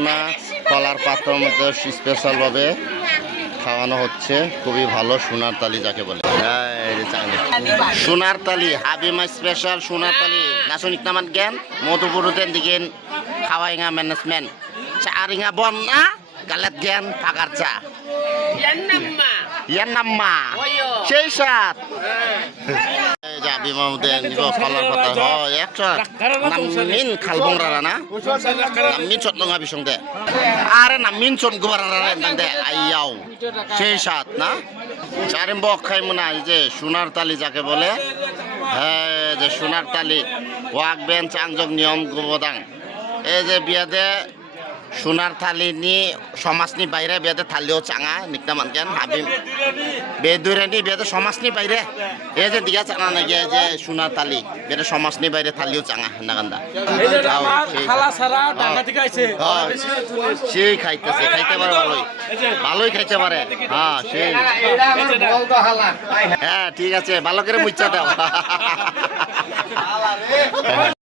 হাবিমা কলার পাত্রের মধ্যে স্পেশালভাবে খাওয়ানো হচ্ছে। খুবই ভালো সোনার তালি যাকে বলে। সোনার তালি হাবিমা স্পেশাল সোনার তালি নাচনিক নামান জ্ঞান মধুপুরুতেন দিকেন খাওয়াইঙা ম্যানেজমেন্ট চারিঙা বন্যা গালাত জ্ঞান পাকার চা ইয়ার নাম্মা সেই সাত হাবিমা মধ্যে কলার পাতা হয় একশো নামিন খালবংরা না নামিন চটনঙা বিসং দে আরে নামিন চট গোবার দে আইয়াও সেই সাত না চারিম বক খাই মনে হয় যে সোনার তালি যাকে বলে। হ্যাঁ যে সোনার তালি ওয়াক বেন চাংজক নিয়ম গোবদাং এই যে বিয়াদে সোনার থালি নি সমাজনি বাইরে বিয়াদে থালিও চাঙা নিকনা মানকেন হাবিম বেদুরেনি বিয়াদে সমাজনি বাইরে এই যে দিঘা চাঙা নাকি যে সোনার তালি বিয়াদে সমাজনি বাইরে থালিও চাঙা নাগান্দা সেই খাইতেছে খাইতে পারে ভালোই ভালোই খাইতে পারে। হ্যাঁ সেই হ্যাঁ ঠিক আছে ভালো করে মুচ্ছা দাও।